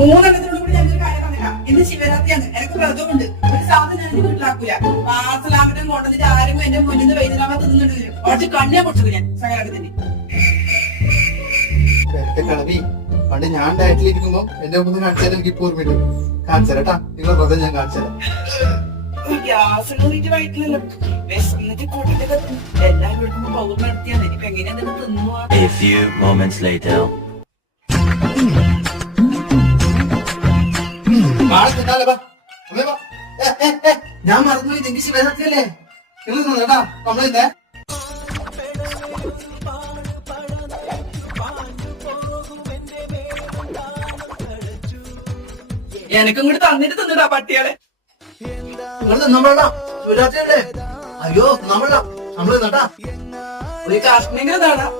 3 എണ്ണത്തിനോട് കൂടി ഞാനൊരു കാര്യം പറഞ്ഞേക്കാം. ഇന്ന് ശിവരാത്രിയാണ്, എനിക്ക് വ്രതമുണ്ട്. ഒരു സാധനം ഞാൻ എന്റെ വീട്ടിലാക്കൂല. പാർസലാമറ്റം കൊണ്ടതിട്ട് ആരും എന്റെ മുന്നിൽ നിന്ന് വൈദ്യുതാമ തിന്നിട്ട് കുറച്ച് കണ്ണിയാ പൊട്ടത് ഞാൻ സകലത്തിന്. കളവി പണ്ട് ഞാൻ ഡയറ്റിലിരിക്കുമ്പോ എന്റെ മുന്നിൽ കാണിച്ചാൽ എനിക്ക് ഇപ്പൊ ഓർമ്മയില്ല. കാണിച്ചാലേട്ടാ നിങ്ങളെ വ്രതം ഞാൻ കാണിച്ചാലും. ഗ്യാസ് വയറ്റിലല്ലോ വിശന്നിട്ട് കൂട്ടിട്ട് എല്ലാരും എടുക്കുമ്പോ പൗർ നടത്തിയാണ്. ഇനിയിപ്പൊ എങ്ങനെയാ തിന്നുവാ? A few moments later. ഞാൻ മറന്നുപോയി, എനിക്ക് ശിവരാത്രിയല്ലേ. നിങ്ങൾ കേട്ടാ നമ്മളെ എനക്കും കൂടി തന്നിട്ട് തിന്നിടാ പട്ടികളെ. നിങ്ങൾ തിന്നമ്പോഴാ ശിവരാത്രിയല്ലേ. അയ്യോ നമ്മളാ നമ്മള് നട്ടാ ഒരു കാശ്മീർ നാടാ.